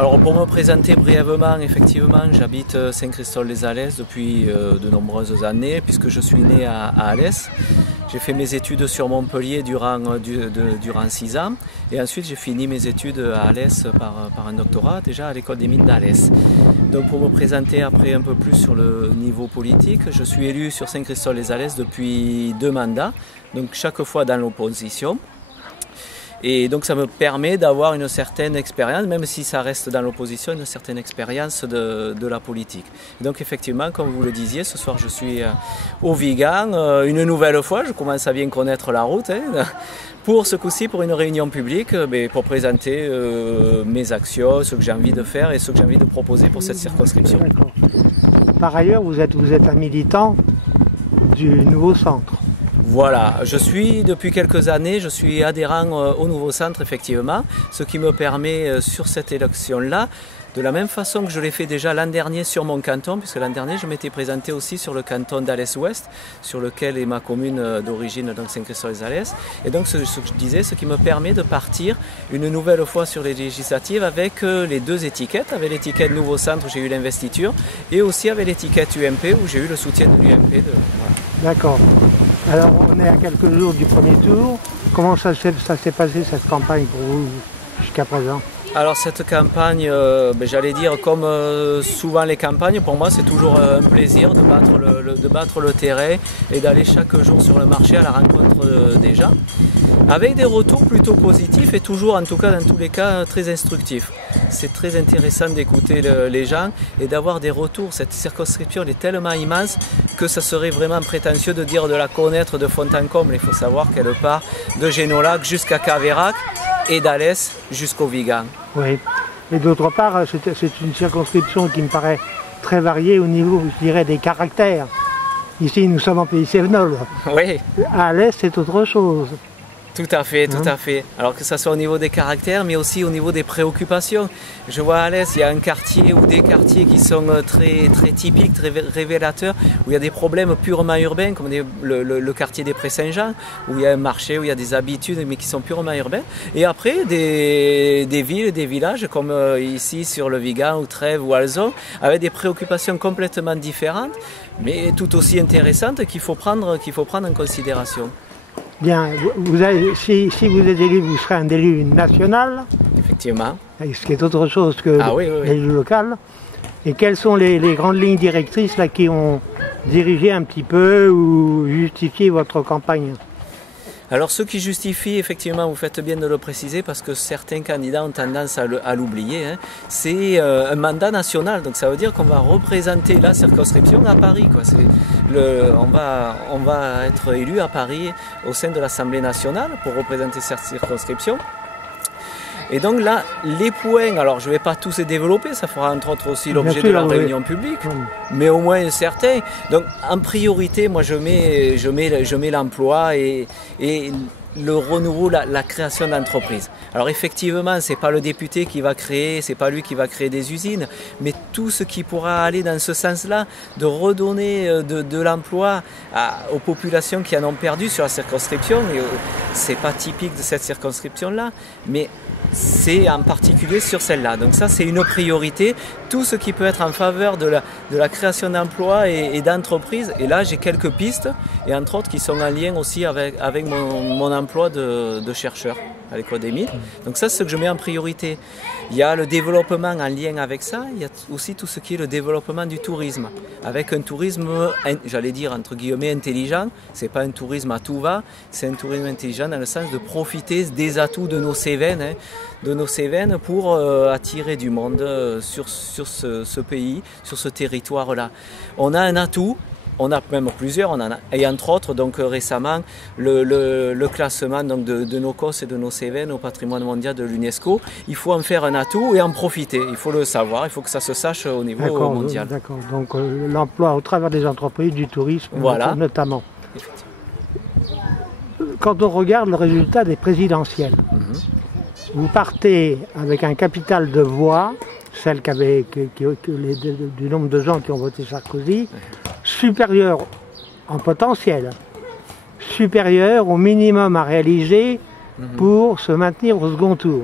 Alors pour me présenter brièvement, effectivement, j'habite Saint-Christol-les-Alès depuis de nombreuses années, puisque je suis né à Alès. J'ai fait mes études sur Montpellier durant 6 ans, et ensuite j'ai fini mes études à Alès par un doctorat, déjà à l'école des mines d'Alès. Donc pour me présenter après un peu plus sur le niveau politique, je suis élu sur Saint-Christol-les-Alès depuis 2 mandats, donc chaque fois dans l'opposition. Et donc ça me permet d'avoir une certaine expérience, même si ça reste dans l'opposition, une certaine expérience de la politique. Et donc effectivement, comme vous le disiez, ce soir je suis au Vigan, une nouvelle fois, je commence à bien connaître la route, pour ce coup-ci, pour une réunion publique, pour présenter mes actions, ce que j'ai envie de faire et ce que j'ai envie de proposer pour cette circonscription. Par ailleurs, vous êtes un militant du Nouveau Centre. Voilà, depuis quelques années, je suis adhérent au Nouveau Centre, effectivement, ce qui me permet sur cette élection-là, de la même façon que je l'ai fait déjà l'an dernier sur mon canton, puisque l'an dernier je m'étais présenté aussi sur le canton d'Alès-Ouest, sur lequel est ma commune d'origine, donc Saint-Christol-les-Alès. Et donc ce que je disais, ce qui me permet de partir une nouvelle fois sur les législatives avec les 2 étiquettes, avec l'étiquette Nouveau Centre où j'ai eu l'investiture, et aussi avec l'étiquette UMP où j'ai eu le soutien de l'UMP. Voilà. D'accord. Alors on est à quelques jours du premier tour. Comment ça s'est passé cette campagne pour vous jusqu'à présent? Alors cette campagne, j'allais dire comme souvent les campagnes, pour moi c'est toujours un plaisir de battre le terrain et d'aller chaque jour sur le marché à la rencontre des gens, avec des retours plutôt positifs et toujours, en tout cas dans tous les cas, très instructifs. C'est très intéressant d'écouter les gens et d'avoir des retours. Cette circonscription est tellement immense que ça serait vraiment prétentieux de dire de la connaître de fond en comble. Il faut savoir qu'elle part de Génolac jusqu'à Caveyrac et d'Alès jusqu'au Vigan. Oui, et d'autre part, c'est une circonscription qui me paraît très variée au niveau, je dirais, des caractères. Ici, nous sommes en Pays Cévenol. Oui. À l'Est, c'est autre chose. Tout à fait, tout à fait. Alors que ce soit au niveau des caractères, mais aussi au niveau des préoccupations. Je vois à Alès, il y a un quartier ou des quartiers qui sont très, très typiques, très révélateurs, où il y a des problèmes purement urbains, comme le quartier des Prés-Saint-Jean, où il y a un marché, où il y a des habitudes, mais qui sont purement urbains. Et après, des villes, des villages, comme ici sur le Vigan, ou Trèves, ou Alzon, avec des préoccupations complètement différentes, mais tout aussi intéressantes qu'il faut prendre en considération. Bien, si vous êtes élu, vous serez un élu national. Effectivement. Ce qui est autre chose que l'élu local. Et quelles sont les grandes lignes directrices là, qui ont dirigé un petit peu ou justifié votre campagne? Alors ce qui justifie, effectivement, vous faites bien de le préciser parce que certains candidats ont tendance à l'oublier, c'est un mandat national. Donc ça veut dire qu'on va représenter la circonscription à Paris, quoi. On va être élu à Paris au sein de l'Assemblée nationale pour représenter cette circonscription. Et donc là, les points, alors je ne vais pas tous les développer, ça fera entre autres aussi l'objet de la réunion publique, mais au moins certains. Donc en priorité, moi je mets l'emploi et le renouveau, la création d'entreprises. Alors effectivement, c'est pas le député qui va créer, c'est pas lui qui va créer des usines, mais tout ce qui pourra aller dans ce sens-là, de redonner de l'emploi aux populations qui en ont perdu sur la circonscription. Et c'est pas typique de cette circonscription-là, mais c'est en particulier sur celle-là. Donc ça, c'est une priorité. Tout ce qui peut être en faveur de la création d'emplois et d'entreprises. Et là, j'ai quelques pistes, et entre autres qui sont en lien aussi avec mon emploi de chercheur à l'école des mines. Donc ça, c'est ce que je mets en priorité. Il y a le développement en lien avec ça. Il y a aussi tout ce qui est le développement du tourisme. Avec un tourisme, j'allais dire entre guillemets, intelligent. C'est pas un tourisme à tout va. C'est un tourisme intelligent dans le sens de profiter des atouts de nos Cévennes, pour attirer du monde sur ce pays, sur ce territoire-là. On a un atout. On a même plusieurs, et entre autres, donc récemment, le classement donc, de nos COS et de nos Cévennes au patrimoine mondial de l'UNESCO. Il faut en faire un atout et en profiter. Il faut le savoir, il faut que ça se sache au niveau mondial. D'accord, donc l'emploi au travers des entreprises, du tourisme notamment. Quand on regarde le résultat des présidentielles, vous partez avec un capital de voix, celle du nombre de gens qui ont voté Sarkozy, supérieur en potentiel, supérieur au minimum à réaliser pour se maintenir au second tour.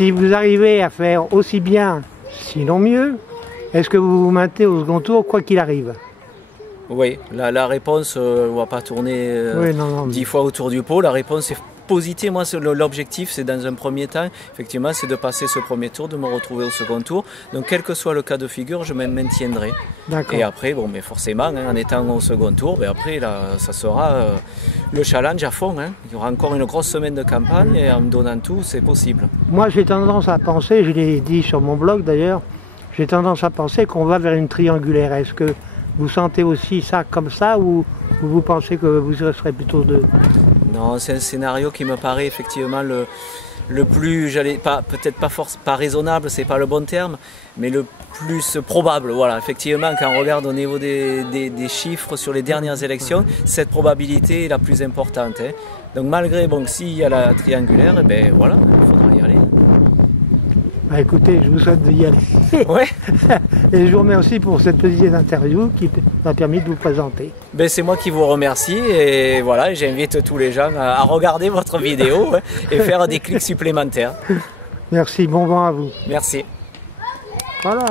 Si vous arrivez à faire aussi bien, sinon mieux, est-ce que vous vous maintenez au second tour quoi qu'il arrive? Oui, la réponse, on ne va pas tourner Oui, non, 10 fois autour du pot. La réponse est positive. Moi, l'objectif, c'est dans un premier temps, effectivement, c'est de passer ce premier tour, de me retrouver au second tour. Donc, quel que soit le cas de figure, je me maintiendrai. D'accord. Et après, bon, mais forcément, hein, en étant au second tour, ben après, là, ça sera le challenge à fond. Hein. Il y aura encore une grosse semaine de campagne et en me donnant tout, c'est possible. Moi, j'ai tendance à penser, je l'ai dit sur mon blog d'ailleurs, j'ai tendance à penser qu'on va vers une triangulaire. Est-ce que vous sentez aussi ça comme ça ou vous pensez que vous serez plutôt deux? Non, c'est un scénario qui me paraît effectivement le plus, peut-être pas raisonnable, c'est pas le bon terme, mais le plus probable. Voilà, effectivement, quand on regarde au niveau des chiffres sur les dernières élections, cette probabilité est la plus importante. Hein. Donc malgré, bon, s'il y a la triangulaire, eh ben voilà, il faudra y aller. Bah, écoutez, je vous souhaite d'y aller. Ouais. Et je vous remercie pour cette petite interview qui m'a permis de vous présenter. Ben, c'est moi qui vous remercie et voilà, j'invite tous les gens à regarder votre vidéo et faire des clics supplémentaires. Merci, bon vent à vous. Merci. Voilà.